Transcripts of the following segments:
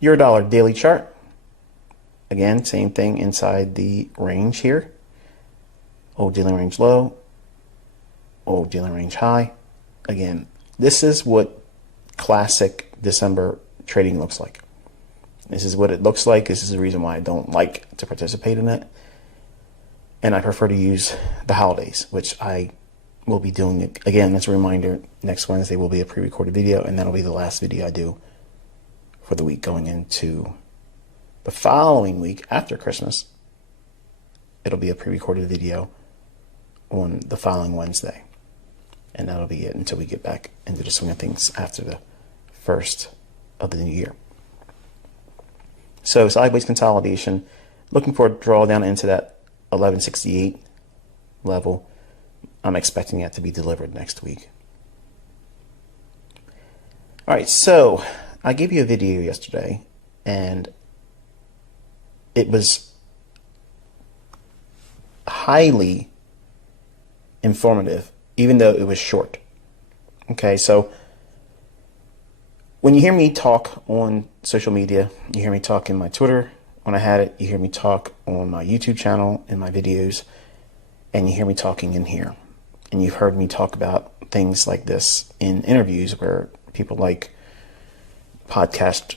Eurodollar daily chart. Again, same thing inside the range here. Old dealing range low, old dealing range high. Again, this is what classic December trading looks like. This is what it looks like. This is the reason why I don't like to participate in it. And I prefer to use the holidays, which I will be doing it. Again, as a reminder, next Wednesday will be a pre-recorded video, and that'll be the last video I do for the week going into the following week after Christmas. It'll be a pre-recorded video on the following Wednesday. And that'll be it until we get back into the swing of things after the first of the new year. So sideways consolidation, looking for a drawdown into that 1168 level. I'm expecting that to be delivered next week. All right, so I gave you a video yesterday, and it was highly informative, even though it was short. Okay, so when you hear me talk on social media, you hear me talk in my Twitter when I had it, you hear me talk on my YouTube channel in my videos, and you hear me talking in here. And you've heard me talk about things like this in interviews where people like podcast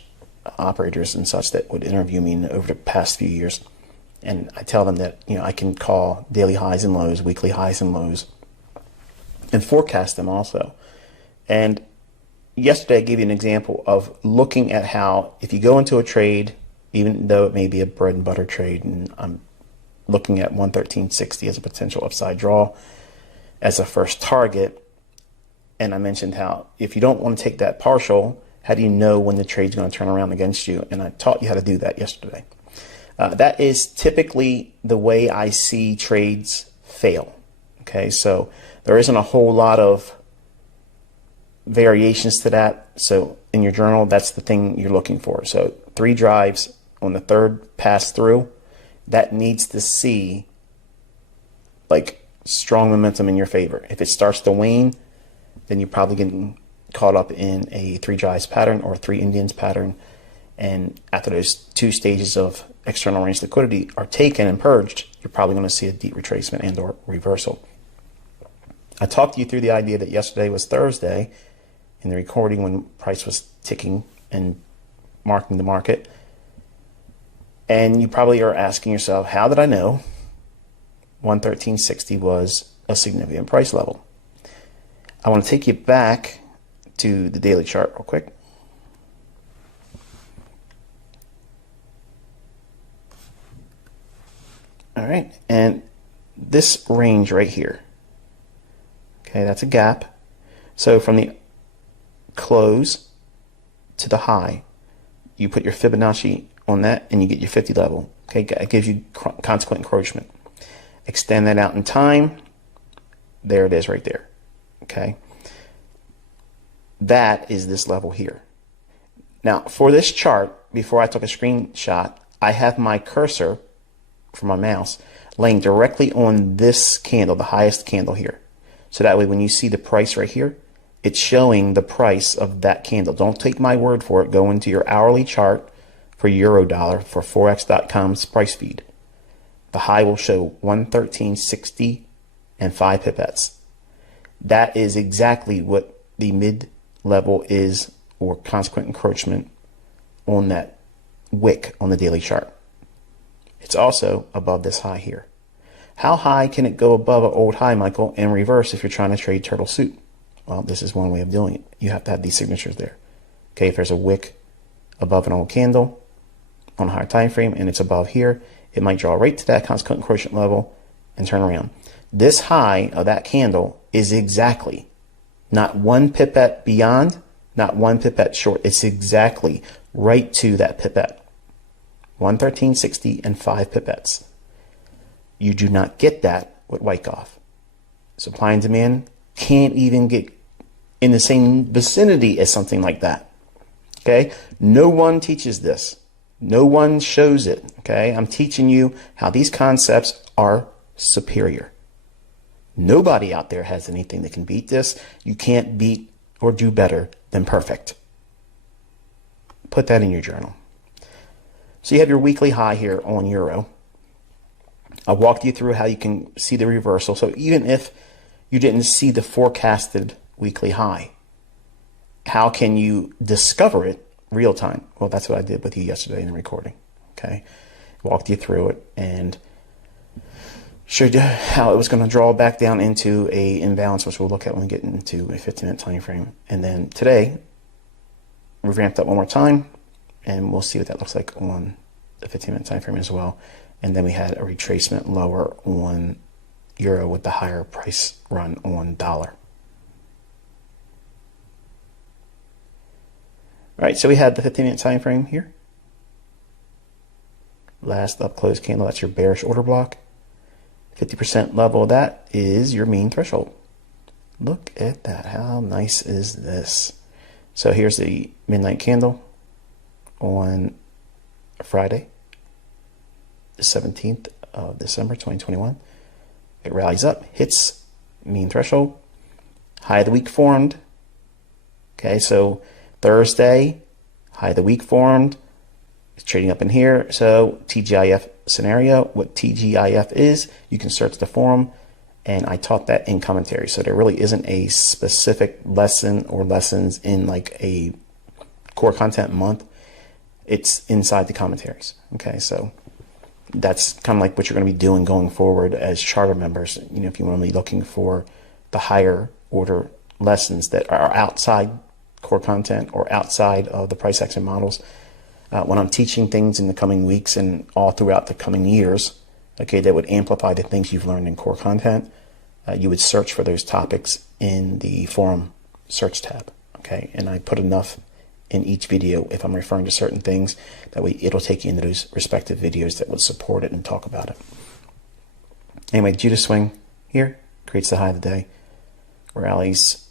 operators and such that would interview me over the past few years. And I tell them that, I can call daily highs and lows, weekly highs and lows, and forecast them also. And yesterday I gave you an example of looking at how if you go into a trade, even though it may be a bread and butter trade, and I'm looking at 113.60 as a potential upside draw as a first target, and I mentioned how if you don't want to take that partial, how do you know when the trade's going to turn around against you? And I taught you how to do that yesterday. That is typically the way I see trades fail. Okay, so there isn't a whole lot of variations to that. So in your journal, that's the thing you're looking for. So 3 drives on the third pass through, that needs to see like strong momentum in your favor. If it starts to wane, then you're probably getting caught up in a 3 drives pattern or 3 Indians pattern. And after those 2 stages of external range liquidity are taken and purged, you're probably going to see a deep retracement and or reversal. I talked you through the idea that yesterday was Thursday in the recording when price was ticking and marking the market. And you probably are asking yourself, how did I know 113.60 was a significant price level? I want to take you back to the daily chart real quick. All right, and this range right here, okay, that's a gap. So from the close to the high, you put your Fibonacci on that and you get your 50 level. Okay, it gives you consequent encroachment. Extend that out in time. There it is right there. Okay, that is this level here. Now for this chart, before I took a screenshot, I have my cursor for my mouse laying directly on this candle, the highest candle here. So that way when you see the price right here, it's showing the price of that candle. Don't take my word for it. Go into your hourly chart for Eurodollar for Forex.com's price feed. The high will show 113.60 and 5 pipettes. That is exactly what the mid level is, or consequent encroachment, on that wick on the daily chart. It's also above this high here. How high can it go above an old high, Michael, and reverse if you're trying to trade turtle soup? Well, this is one way of doing it. You have to have these signatures there. Okay, if there's a wick above an old candle on a higher time frame and it's above here, it might draw right to that consequent encroachment level and turn around. This high of that candle is exactly not 1 pipette beyond, not 1 pipette short. It's exactly right to that pipette. 113.60 and 5 pipettes. You do not get that with Wyckoff. Supply and demand can't even get in the same vicinity as something like that. Okay? No one teaches this. No one shows it. Okay? I'm teaching you how these concepts are superior. Nobody out there has anything that can beat this. You can't beat or do better than perfect. Put that in your journal. So you have your weekly high here on euro. I walked you through how you can see the reversal. So even if you didn't see the forecasted weekly high, how can you discover it real time? Well, that's what I did with you yesterday in the recording. Okay, walked you through it and showed you how it was going to draw back down into a imbalance, which we'll look at when we get into a 15-minute time frame. And then today, we ramped up one more time, and we'll see what that looks like on the 15-minute time frame as well. And then we had a retracement lower on euro with the higher price run on dollar. All right, so we had the 15-minute time frame here. Last up close candle, that's your bearish order block. 50% level of that is your mean threshold. Look at that. How nice is this? So here's the midnight candle on Friday, the 17th of December, 2021. It rallies up, hits mean threshold. High of the week formed. Okay, so Thursday, high of the week formed. It's trading up in here. So TGIF scenario, what TGIF is, you can search the forum, and I taught that in commentary. So there really isn't a specific lesson or lessons in like a core content month. It's inside the commentaries. Okay, so that's kind of like what you're going to be doing going forward as charter members. You know, if you want to be looking for the higher order lessons that are outside core content or outside of the price action models. When I'm teaching things in the coming weeks and all throughout the coming years, okay, that would amplify the things you've learned in core content, you would search for those topics in the forum search tab, okay? And I put enough in each video if I'm referring to certain things, that way it'll take you into those respective videos that would support it and talk about it. Anyway, Judas swing here, creates the high of the day, rallies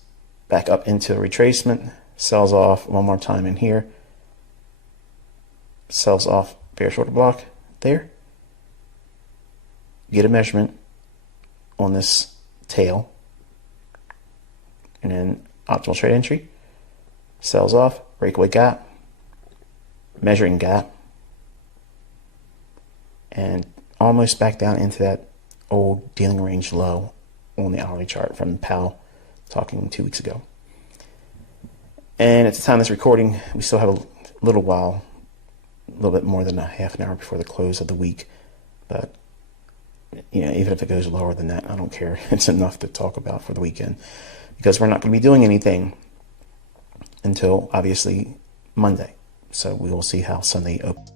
back up into a retracement, sells off one more time in here, sells off bearish order block there. Get a measurement on this tail, and then optimal trade entry, sells off, breakaway gap, measuring gap, and almost back down into that old dealing range low on the hourly chart from Powell talking 2 weeks ago. And at the time of this recording, we still have a little while, a little bit more than a half an hour before the close of the week. But you know, even if it goes lower than that, I don't care. It's enough to talk about for the weekend, because we're not going to be doing anything until obviously Monday. So we will see how Sunday opens.